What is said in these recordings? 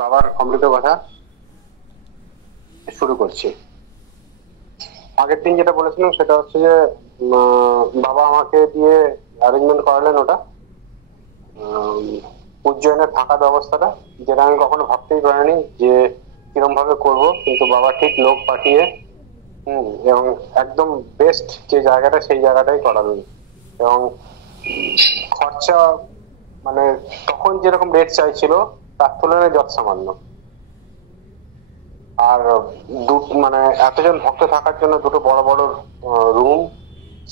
বাবার অমৃত কথা শুরু করছি। আগের দিন যেটা বলেছিলাম সেটা হচ্ছে যে বাবা আমাকে দিয়ে অ্যারেঞ্জমেন্ট করালেন ওটা, উম, উজ্জয়নের থাকার ব্যবস্থাটা, যেটা আমি কখনো ভাবতেই পারিনি যে কিরম ভাবে করব, কিন্তু বাবা ঠিক লোক পাঠিয়ে এবং একদম বেস্ট যে জায়গাটা সেই জায়গাটাই করালেন। এবং খরচা মানে তখন যেরকম রেট চাইছিল তার তুলনায় যৎসামান্য। আর মানে এতজন ভক্ত থাকার জন্য দুটো বড় বড় রুম,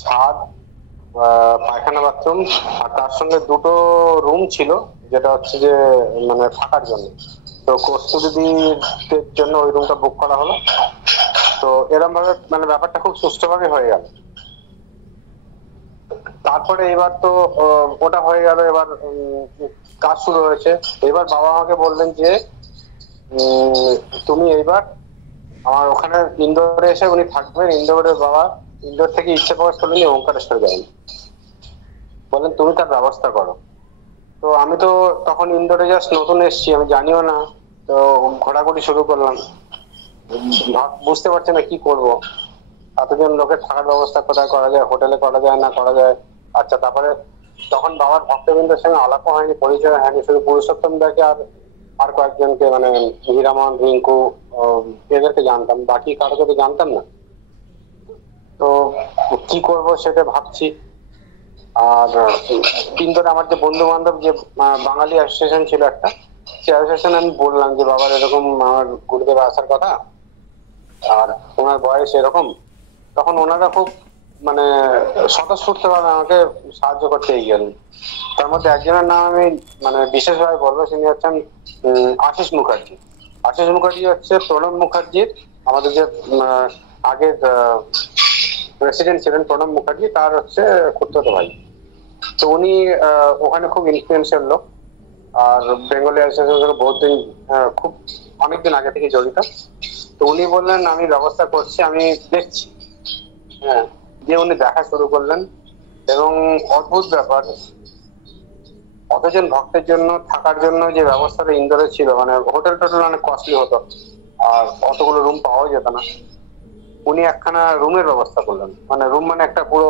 ছাদ, পায়খানা, বাথরুম, আর তার সঙ্গে দুটো রুম ছিল যেটা হচ্ছে যে মানে থাকার জন্য। তো কস্তুরীদের জন্য ওই রুমটা বুক করা হলো। তো এরকম ভাবে মানে ব্যাপারটা খুব সুষ্ঠুভাবে হয়ে গেল। তারপরে এবার তো ওটা হয়ে গেল। এবার কাজ শুরু হয়েছে। এবার বাবা আমাকে বললেন যে উম, তুমি এইবার আমার ওখানে ইন্দোরে এসে উনি থাকবেন। ইন্দোরের বাবা ইন্দোর থেকে ইচ্ছে প্রকাশ করলেন যে ওঙ্কারেশ্বর যাবেন, বললেন তুমি তার ব্যবস্থা করো। তো আমি তো তখন ইন্দোরে জাস্ট নতুন এসেছি, আমি জানিও না। তো ঘোরাঘুরি শুরু করলাম, বুঝতে পারছি না কি করব। এতজন লোকের থাকার ব্যবস্থা কোথায় করা যায়, হোটেলে করা যায় না করা যায়। আচ্ছা, তারপরে তখন বাবার ভক্তবৃন্দের সঙ্গে আলাপও হয়নি, পরিচয় হয়নি, শুধু পুরুষোত্তম দাকে আর আর কয়েকজনকে মানে হীরামন, রিঙ্কু, এদেরকে জানতাম, বাকি কারোকে তো জানতাম না। তো কি করব সেটা ভাবছি। আর ইন্দোরে আমার যে বন্ধু বান্ধব, যে বাঙালি অ্যাসোসিয়েশন ছিল একটা, সেই অ্যাসোসিয়েশনে আমি বললাম যে বাবার এরকম আমার গুরুদেব আসার কথা, আর ওনার বয়স এরকম। তখন ওনারা খুব মানে স্বতঃস্ফূর্ত ভাবে আমাকে সাহায্য করতে এগিয়ে গেলেন। তার মধ্যে একজনের নাম আমি মানে বিশেষভাবে বলবো, তিনি হচ্ছেন আশিস মুখার্জি। আশিস মুখার্জি হচ্ছে প্রণব মুখার্জির, আমাদের যে আগের প্রেসিডেন্ট ছিলেন প্রণব মুখার্জি, তার হচ্ছে খুড়তুতো ভাই। তো উনি ওখানে খুব ইনফ্লুয়েন্সিয়াল লোক, আর বেঙ্গলি অ্যাসোসিয়েশন বহুত দিন, খুব অনেকদিন আগে থেকে জড়িত। তো উনি বললেন আমি ব্যবস্থা করছি, আমি দেখছি। হ্যাঁ, দিয়ে উনি দেখা শুরু করলেন। এবং অদ্ভুত ব্যাপার, অতজন ভক্তের জন্য থাকার জন্য যে ব্যবস্থাটা ইন্দোরে ছিল, মানে হোটেল টোটেল অনেক কস্টলি হতো, আর অতগুলো রুম পাওয়া যেত না। উনি একখানা রুমের ব্যবস্থা করলেন, মানে রুম মানে একটা পুরো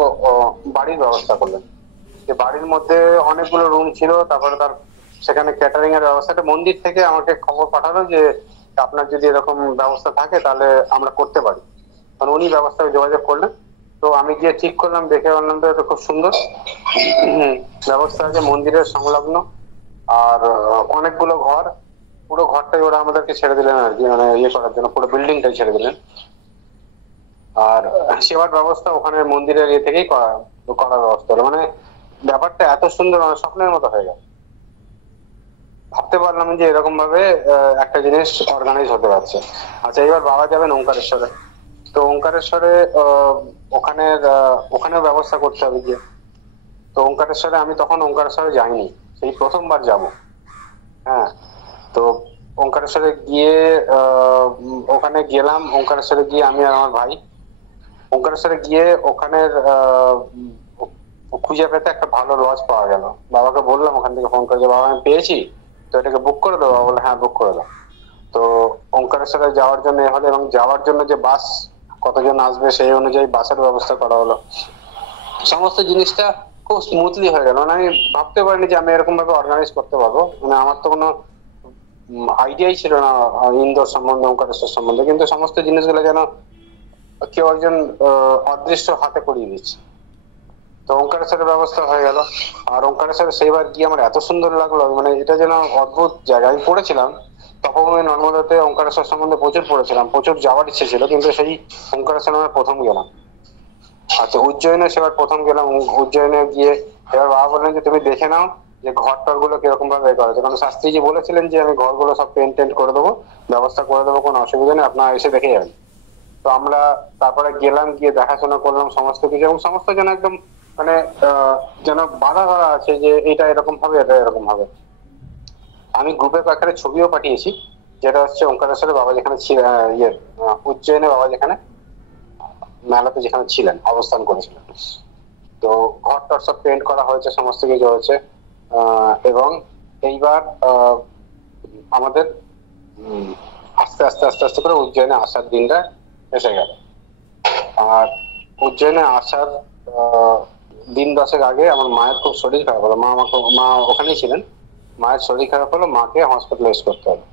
বাড়ির ব্যবস্থা করলেন। যে বাড়ির মধ্যে অনেকগুলো রুম ছিল। তারপরে তার সেখানে ক্যাটারিং এর ব্যবস্থাটা মন্দির থেকে আমাকে খবর পাঠালো যে আপনার যদি এরকম ব্যবস্থা থাকে তাহলে আমরা করতে পারি। কারণ উনি ব্যবস্থায় যোগাযোগ করলেন। তো আমি গিয়ে ঠিক করলাম, দেখে বললাম তো এটা খুব সুন্দর ব্যবস্থা আছে মন্দিরের সংলগ্ন। আর অনেকগুলো ঘর, পুরো ঘরটাই ওরা আমাদেরকে ছেড়ে দিলেন আর কি, মানে ইয়ে করার জন্য পুরো বিল্ডিংটাই ছেড়ে দিলেন। আর সেবার ব্যবস্থা ওখানে মন্দিরের ইয়ে থেকেই করার ব্যবস্থা হলো। মানে ব্যাপারটা এত সুন্দর, মানে স্বপ্নের মতো হয়ে গেল। ভাবতে পারলাম যে এরকম ভাবে একটা জিনিস অর্গানাইজ হতে পারছে। আচ্ছা, এবার বাবা যাবেন ওঙ্কারেশ্বরে। তো ওঙ্কারেশ্বরে ওখানেও ব্যবস্থা করতে হবে গিয়ে। তো ওঙ্কারেশ্বরে আমি তখন ওঙ্কারেশ্বরে যাইনি, সেই প্রথমবার যাব। হ্যাঁ, তো ওঙ্কারেশ্বরে গিয়ে ওখানে গেলাম। ওঙ্কারেশ্বরে গিয়ে আমি আর আমার ভাই ওঙ্কারেশ্বরে গিয়ে ওখানের খুঁজে পেতে একটা ভালো লজ পাওয়া গেল। বাবাকে বললাম, ওখান থেকে ফোন করে যে বাবা আমি পেয়েছি, তো এটাকে বুক করে দেবো। বাবা বলে হ্যাঁ বুক করে দাও। তো ওঙ্কারেশ্বরে যাওয়ার জন্য এ হলো, এবং যাওয়ার জন্য যে বাস কতজন আসবে সেই অনুযায়ী বাসের ব্যবস্থা করা হলো। সমস্ত জিনিসটা খুব স্মুথলি হয়ে গেল। মানে আমি ভাবতে পারিনি যে আমি এরকম ভাবে অর্গানাইজ করতে পারবো। মানে আমার তো কোনো আইডিয়াই ছিল না ইন্দোর সম্বন্ধে, ওঙ্কারেশ্বর সম্বন্ধে, কিন্তু সমস্ত জিনিসগুলো যেন কেউ একজন অদৃশ্য হাতে করিয়ে দিচ্ছে। তো ওঙ্কারেশ্বরের ব্যবস্থা হয়ে গেল। আর ওঙ্কারেশ্বরে সেইবার গিয়ে আমার এত সুন্দর লাগলো, মানে এটা যেন অদ্ভুত জায়গা। আমি পড়েছিলাম তপভূমি নর্মদাতে, ওঙ্কারেশ্বর সম্বন্ধে প্রচুর পড়েছিলাম, প্রচুর যাওয়ার ইচ্ছে ছিল, কিন্তু সেই ওঙ্কারেশ্বর আমি প্রথম গেলাম। আচ্ছা, উজ্জয়নে সেবার প্রথম গেলাম। উজ্জয়নে গিয়ে এবার বাবা বললেন যে তুমি দেখে নাও যে ঘর টর গুলো কিরকম ভাবে করা হয়েছে, কারণ শাস্ত্রীজি বলেছিলেন যে আমি ঘরগুলো সব পেন্ট টেন্ট করে দেবো, ব্যবস্থা করে দেবো, কোনো অসুবিধা নেই, আপনারা এসে দেখে যাবেন। তো আমরা তারপরে গেলাম, গিয়ে দেখাশোনা করলাম সমস্ত কিছু, এবং সমস্ত যেন একদম মানে যেন বাধা ধরা আছে যে এটা এরকম হবে, এটা এরকম হবে। আমি গ্রুপে কয়েকটা ছবিও পাঠিয়েছি, যেটা হচ্ছে ওঙ্কারেশ্বরে বাবা যেখানে ছিলেন, উজ্জয়নে বাবা যেখানে মেলাতে যেখানে ছিলেন, অবস্থান করেছিলেন। তো ঘর টর সব পেন্ট করা হয়েছে, সমস্ত কিছু হয়েছে। এবং এইবার আমাদের উম, আস্তে আস্তে আস্তে আস্তে করে উজ্জয়নে আসার দিনটা এসে গেল। আর উজ্জয়নে আসার আহ, দিন 10 আগে আমার মায়ের খুব শরীর খারাপ হলো। মা ওখানেই ছিলেন। মায়ের শরীর খারাপ হলো, মাকে হসপিটালাইজ করতে হলো।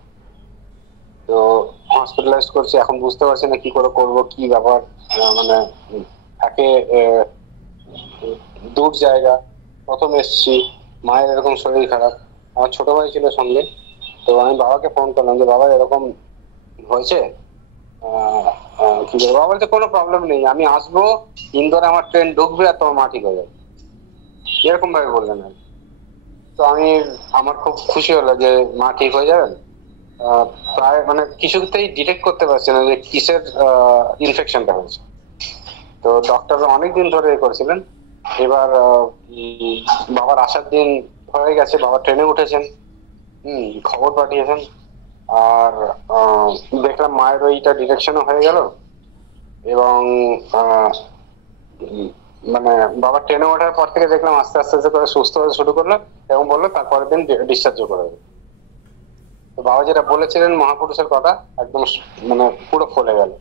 তো হসপিটালাইজ করছি, এখন বুঝতে পারছি না কি করে করব, কি ব্যাপার। মানে একে আহ, দূর জায়গা, প্রথম এসছি, মায়ের এরকম শরীর খারাপ। আমার ছোট ভাই ছিল সঙ্গে। তো আমি বাবাকে ফোন করলাম যে বাবা এরকম হয়েছে। আহ, কি বলবো, বাবা বলছে কোনো প্রবলেম নেই, আমি আসবো, ইন্দোরে আমার ট্রেন ঢুকবে আর তোমার মা ঠিক হয়ে যাবে, এরকম ভাবে বললেন আর কি। তো আমার খুব খুশি হলো যে মা ঠিক হয়ে যাবেন। আহ, প্রায় মানে কিছুতেই ডিটেক্ট করতে পারছে না যে কিসের ইনফেকশনটা হয়েছে। তো ডক্টর অনেকদিন ধরে এ করেছিলেন। এবার বাবার আসার দিন হয়ে গেছে, বাবা ট্রেনে উঠেছেন, খবর পাঠিয়েছেন। আর আহ, দেখলাম মায়ের ওইটা ডিটেকশনও হয়ে গেল। এবং আহ, উম, মানে বাবা ট্রেনে ওঠার পর থেকে দেখলাম আস্তে আস্তে আস্তে করে সুস্থ হতে শুরু করলো। এবং বললো তারপরের দিন ডিসচার্জ করে দেবে। তো বাবা যেটা বলেছিলেন মহাপুরুষের কথা একদম মানে পুরো ফলে গেল।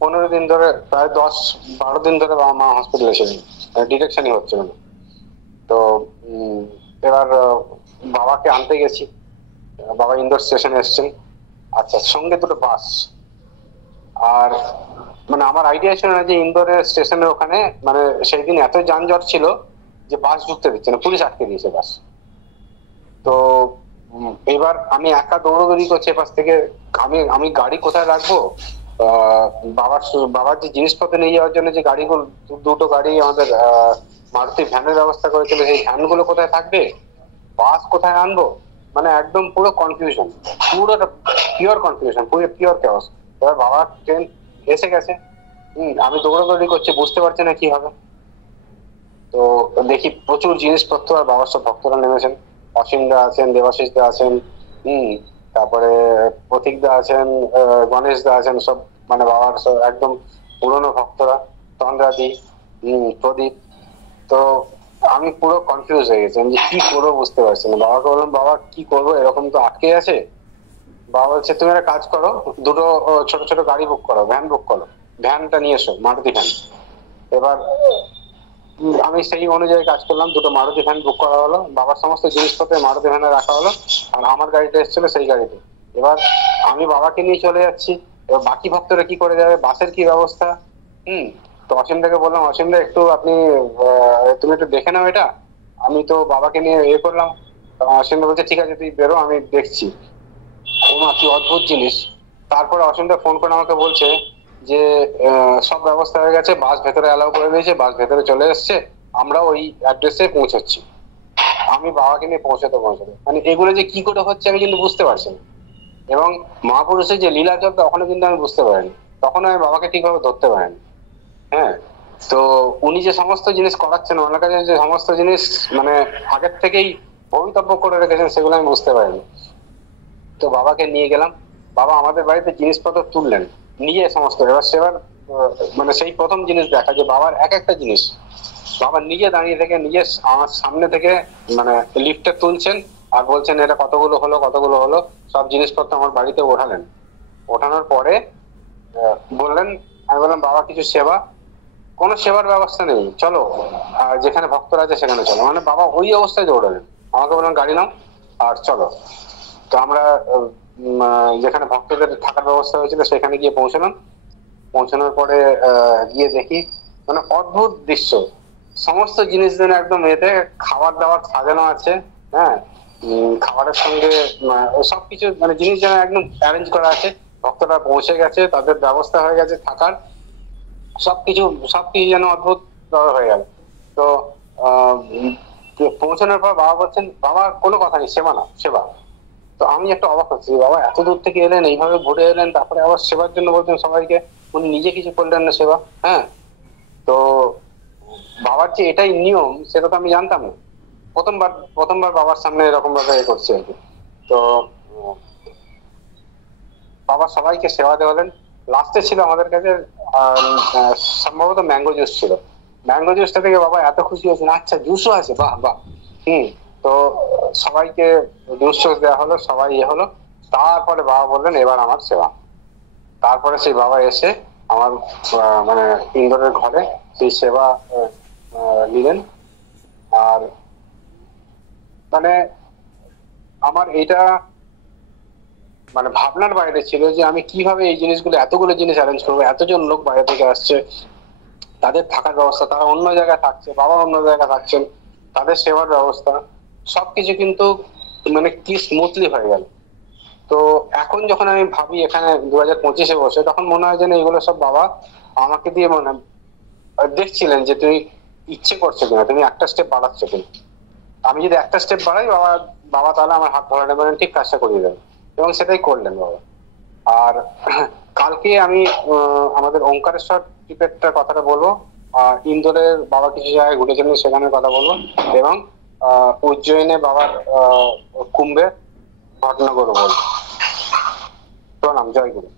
15 দিন ধরে, প্রায় 10-12 দিন ধরে বাবা মা হসপিটালে ছিলেন, ডিটেকশনই হচ্ছে না। তো উম, এবার বাবাকে আনতে গেছি। বাবা ইন্দোর স্টেশনে এসেছেন। আচ্ছা, সঙ্গে দুটো বাস। আর মানে আমার আইডিয়া ছিল না যে ইন্দোরের স্টেশনের ওখানে মানে সেই দিন এত যানজট ছিল যে বাস ঢুকতে দিচ্ছে না, পুলিশ আটকে দিয়েছে বাস। তো এবার আমি একা দৌড়দৌড়ি করছি এপাশ থেকে। আমি আমি গাড়ি কোথায় রাখবো? আহ বাবার যে জিনিসপত্র নিয়ে যাওয়ার জন্য যে গাড়িগুলো, দুটো গাড়ি আমাদের মারুতি ভ্যানের ব্যবস্থা করেছিল, সেই ভ্যানগুলো কোথায় থাকবে, বাস কোথায় আনবো, মানে একদম পুরো কনফিউশন, পুরো পিওর কনফিউশন, পুরো পিওর কেওস। এবার বাবার ট্রেন এসে গেছে। আমি দৌড়াদৌড়ি করছি, বুঝতে পারছি না কি হবে। তো দেখি প্রচুর জিনিসপত্র, আর বাবার সব ভক্তরা নেমেছেন। অসীম দা আছেন, দেবাশিস দা আছেন, হম তারপরে প্রতীক দা আছেন, গণেশ দা আছেন, সব মানে বাবার সব একদম পুরনো ভক্তরা, তন্দ্রাদি, প্রদীপ। তো আমি পুরো কনফিউজ হয়ে গেছি, আমি যে কি করবো বুঝতে পারছি না। বাবাকে বললাম বাবা কি করবো, এরকম তো আটকে আছে। বাবা বলছে তুমি একটা কাজ করো, দুটো ছোট ছোট গাড়ি বুক করো, ভ্যান বুক করো, ভ্যানটা নিয়ে এসো, মারুতি ভ্যান। এবার আমি সেই অনুযায়ী কাজ করলাম, দুটো মারুতি ভ্যান বুক করা হলো, বাবার সমস্ত জিনিসপত্র মারুতি ভ্যানে রাখা হলো। আর আমার গাড়িটা এসেছিল সেই গাড়িতে। এবার আমি বাবাকে নিয়ে চলে যাচ্ছি, এবার বাকি ভক্তরা কি করে যাবে, বাসের কি ব্যবস্থা। হুম তো অসীম দাকে বললাম, অসীম দা একটু আপনি তুমি একটু দেখে নাও এটা। আমি তো বাবাকে নিয়ে ইয়ে করলাম। অসীম দা বলছে ঠিক আছে তুই বেরো, আমি দেখছি। ওমা কি অদ্ভুত জিনিস। তারপরে অসীম দা ফোন করে আমাকে বলছে যে সব ব্যবস্থা হয়ে গেছে, বাস ভেতরে অ্যালাউ করে দিয়েছে, বাস ভেতরে চলে এসছে, আমরা ওই অ্যাড্রেসে পৌঁছাচ্ছি। আমি বাবাকে নিয়ে পৌঁছাতে পৌঁছাতে মানে এগুলো যে কি করে হচ্ছে আমি কিন্তু বুঝতে পারছি না। এবং মহাপুরুষের যে লীলা চল তখনও কিন্তু আমি বুঝতে পারিনি, তখন আমি বাবাকে ঠিকভাবে ধরতে পারিনি। হ্যাঁ। তো উনি যে সমস্ত জিনিস করাচ্ছেন, ওনার কাছে যে সমস্ত জিনিস মানে আগের থেকেই ভবিতব্য করে রেখেছেন, সেগুলো আমি বুঝতে পারিনি। তো বাবাকে নিয়ে গেলাম। বাবা আমাদের বাড়িতে জিনিসপত্র তুললেন, নিয়ে সমস্ত এবার সেবার মানে সেই প্রথম জিনিস দেখা যে বাবার এক একটা জিনিস বাবা নিজে দাঁড়িয়ে থেকে নিজে আমার সামনে থেকে মানে লিফটে তুলছেন। আর বলছেন এটা কতগুলো হলো কতগুলো হলো, সব জিনিসপত্র আমার বাড়িতে ওঠালেন। ওঠানোর পরে বললেন, আমি বললাম বাবা কিছু সেবা, কোনো সেবার ব্যবস্থা নেই, চলো যেখানে ভক্তরা আছে সেখানে চলো, মানে বাবা ওই অবস্থায় দৌড়ালেন। আমাকে বললেন গাড়ি নাও আর চলো। তো আমরা যেখানে ভক্তদের থাকার ব্যবস্থা হয়েছিল সেখানে গিয়ে পৌঁছলাম। পৌঁছানোর পরে গিয়ে দেখি মানে অদ্ভুত দৃশ্য, সমস্ত জিনিস যেন একদম এতে খাবার দাবার সাজানো আছে। হ্যাঁ। খাবারের সঙ্গে সবকিছু মানে জিনিস যেন একদম অ্যারেঞ্জ করা আছে। ভক্তরা পৌঁছে গেছে, তাদের ব্যবস্থা হয়ে গেছে থাকার, সবকিছু সবকিছু যেন অদ্ভুত হয়ে গেল। তো আহ পৌঁছানোর পর বাবা বলছেন বাবা কোনো কথা নেই, সেবা না সেবা। তো আমি একটা অবাক হচ্ছি, বাবা এত দূর থেকে এলেন, এইভাবে ঘুরে এলেন, তারপরে আবার সেবার জন্য বলছেন সবাইকে, উনি নিজে কিছু করলেন না সেবা। হ্যাঁ। তো বাবার যে এটাই নিয়ম সেটা তো আমি জানতাম না। প্রথমবার প্রথমবার বাবার সামনে এরকম ভাবে এ করছি আর কি। তো উম, বাবা সবাইকে সেবা দেওয়ালেন। লাস্টে ছিল আমাদের কাছে সম্ভবত ম্যাঙ্গো জুস ছিল। ম্যাঙ্গো জুসটা থেকে বাবা এত খুশি হয়েছেন, আচ্ছা জুসও আছে, বাহ বাহ। হম তো সবাইকে জুস টুস দেওয়া হলো, সবাই ইয়ে হলো। তারপরে বাবা বললেন এবার আমার সেবা। তারপরে সেই বাবা এসে আমার মানে ইন্দোরের ঘরে সেই সেবা নিলেন। আর মানে আমার এটা মানে ভাবনার বাইরে ছিল যে আমি কিভাবে এই জিনিসগুলো, এতগুলো জিনিস অ্যারেঞ্জ করবো, এতজন লোক বাইরে থেকে আসছে, তাদের থাকার ব্যবস্থা, তারা অন্য জায়গায় থাকছে, বাবা অন্য জায়গায় থাকছেন, তাদের সেবার ব্যবস্থা, সবকিছু কিন্তু মানে কি স্মুথলি হয়ে গেল। তো এখন যখন আমি ভাবি এখানে 2025-এ বসে, তখন মনে হয় যেন এগুলো সব বাবা আমাকে দিয়ে মানে দেখছিলেন যে তুমি ইচ্ছে করছো কিনা, তুমি একটা স্টেপ বাড়াচ্ছ কিনা। আমি যদি একটা স্টেপ বাড়াই, বাবা বাবা তাহলে আমার হাত ধরে নেবেন, ঠিক কাজটা করিয়ে দেবেন, এবং সেটাই করলেন বাবা। আর কালকে আমি আমাদের ওঙ্কারেশ্বর ট্রিপের কথাটা বলবো, ইন্দোরের বাবা কিছু জায়গায় ঘুরেছেন সেখানের কথা বলবো, এবং উজ্জয়িনে বাবার কুম্ভের ঘটনাগুলো বলবো। প্রণাম, জয় গুরু।